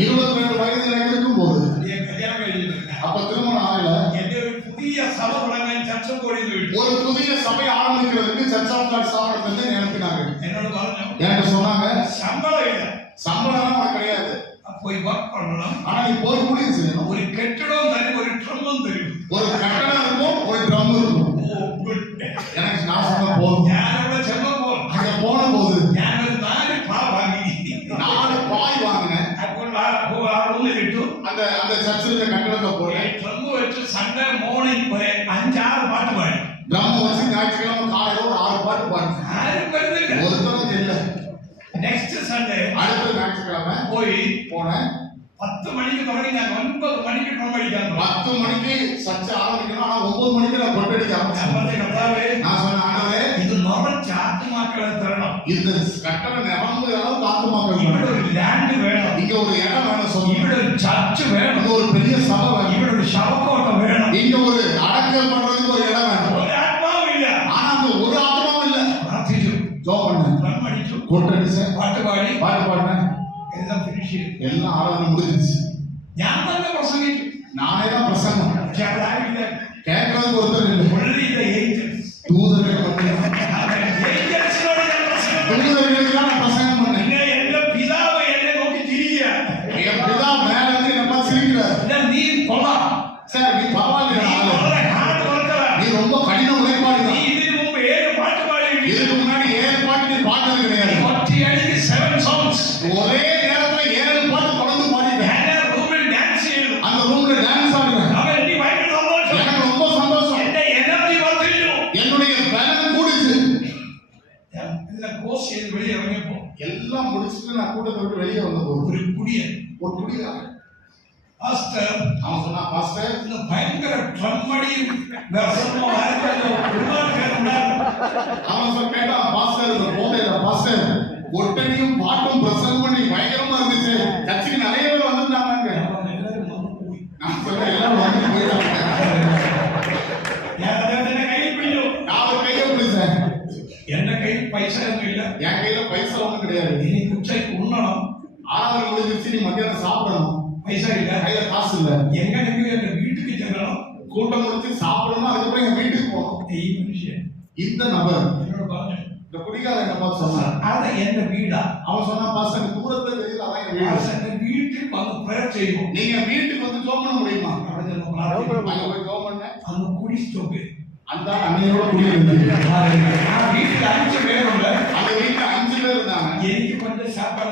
22 வயது எனக்கு இருக்கும் போது அப்ப திருமணம் ஆகல. புதிய சபை தொடங்க சர்ச்சை ஒரு புதிய சபை ஆரம்பிக்கிறதுக்கு சர்ச் ஆஃப் காட் சாப்பிடுறது நினைப்பினாங்க. எனக்கு சொன்னாங்க சம்பளம் இல்லை, சம்பளம் உனக்கு கிடையாது, போய் ஒர்க் பண்ணணும். ஆனா நீ போய் ஊழியம் செய்யணும். ஒரு கெட்டிடம் தனி, ஒரு ட்ரம்மும் தெரியும். ஒரு கட்டடம் இருக்கும், ஒரு ட்ரம் இருக்கும். எனக்கு நான் சொன்ன போதும். யாரோட செல்ல போதும். அங்க போன போது யாரோட 4 பாய் வாங்கி 4 பாய் வாங்கினேன். அந்த அந்த சர்ச்சில் கட்டடத்தை போட்டேன். ட்ரம் வச்சு சண்டே மார்னிங் 5-6 பாட்டு பாடு. ட்ரம் வச்சு ஞாயிற்றுக்கிழமை காலையில ஒரு 6 பாட்டு பாடுறேன். ஒருத்தரும் தெரியல. நெக்ஸ்ட் சண்டே அடுத்த ஞாயிற்றுக்கிழமை போனேன். 10 மணிக்கு தொடங்கி 9 மணிக்கு ட்ரம் அடிக்காங்க. 10 மணிக்கு சர்ச்சை ஆரம்பிக்கணும். ஆனா 9 மணிக்கு நான் கொண்டு அடிக்க ஆரம்பிச்சேன். நான் சொன்னேன், ஆண்டவரே இது நிறைய ஆத்துமாக்களை தரணும். இந்த கட்டணம் நிரம்புற அளவுக்கு ஆத்துமாக்கள் இப்படி ஒரு லேண்ட் வேணும், இங்க ஒரு இடம் வேணும், சொல்லி இப்படி ஒரு சர்ச் வேணும், இங்க ஒரு பெரிய சபை வேணும், இப்படி ஒரு சவக்கோட்டம் வேணும், இங்க ஒரு அடக்கல் பண்றதுக்கு ஒரு இடம் வேணும். ஒரு ஆத்மாவும் இல்ல. ஆனா அந்த ஒரு ஆத்மாவும் இல்ல. ஜோம் பண்ணேன், கொட்டடிச்சேன், பாட்டு பாடினேன். எல்லாம் பினிஷ், எல்லாம் ஆராதனை முடிஞ்சிருச்சு. நான் தான் பிரசங்கிச்சு, நானே தான் பிரசங்கம். கேட்கறதுக்கு ஒருத்தர் இல்லை. தூதர்கள் தூதர்களுக்கு தான் பிரசங்கம் பண்ணேன். எங்க பிதாவை என்னை நோக்கி திரிய, என் பிதா மேல இருந்து என்ன சிரிக்கிறார். நீ கொலா சார், நீ பரவாயில்ல, நீ ரொம்ப கடின உழைப்பாளி. நீ இதுக்கு முன்பு 7 பாட்டு பாடி, இதுக்கு முன்னாடி 7 பாட்டு நீ பாடுறது கிடையாது. ஒற்றை அடிக்கு 7 சாங்ஸ், ஒரே நேரத்துல 7 பாட்டு தொடர்ந்து பாடிட்டேன். ரூம்ல டான்ஸ் செய்யணும், அந்த ரூம்ல டான்ஸ் ஆடுறேன். அவன் நீ பயங்கர சந்தோஷம், எனக்கு ரொம்ப சந்தோஷம். என்ன எனர்ஜி வந்துடும், என்னுடைய பலம் கூடிச்சு. இதெல்லாம் கோர்ஸ் செய்து வெளியே இறங்கிப்போ எல்லாம் முடிச்சுட்டு நான் கூட்டத்தை விட்டு வெளியே வந்த போது ஒரு குடியாரன் பாஸ்டர் அவன் சொன்னா, பாஸ்டர் இந்த பயங்கர ட்ரம்மடி வெசமா அவன் சொல்ல கேட்டான், பாஸ்டர் இந்த போதையில பாஸ்டர் ஒட்டனையும் பாட்டும் பிரசங்கம் பண்ணி பயங்கரமா இருந்துச்சு, கட்சிக்கு நிறைய பேர் வந்துட்டாங்க. நான் சொல்ல எல்லாரும் வந்து போயிட்டாங்க. நான் கையை பிடிச்சேன். என்ன கையில் பைசா எதுவும் இல்லை, என் கையில பைசா ஒன்றும் கிடையாது. நீ உச்சைக்கு உண்ணணும், ஆறாவது முடிஞ்சிருச்சு, நீ மத்தியானம் சாப்பிடணும், பைசா இல்ல, கையில காசு இல்ல. எங்க எங்க வீட்டுக்கு செல்லணும், கூட்டம் முடிச்சு சாப்பிடணும், அதுக்கப்புறம் எங்க வீட்டுக்கு போகணும். இந்த நபர் என்னோட பாருங்க, இந்த குடிகாரன் என்ன பார்த்து சொன்னான், அத என்ன வீடா? அவன் சொன்னான், பாஸ்டர் தூரத்துல தெரியல, அதான் எங்க வீடு. வீட்டுக்கு வந்து பிரேயர் செய்வோம். நீங்க வீட்டுக்கு வந்து ஜெபம் பண்ண முடியுமா? அங்க போய் ஜெபம் பண்ணேன். அந்த குடி ஸ்டோப் அந்த அன்னையோட குடி இருந்துச்சு. வீட்டுல 5 பேர் உள்ள, அந்த வீட்டுல 5 பேர் இருந்தாங்க. எனக்கு கொஞ்சம் சாப்பாடு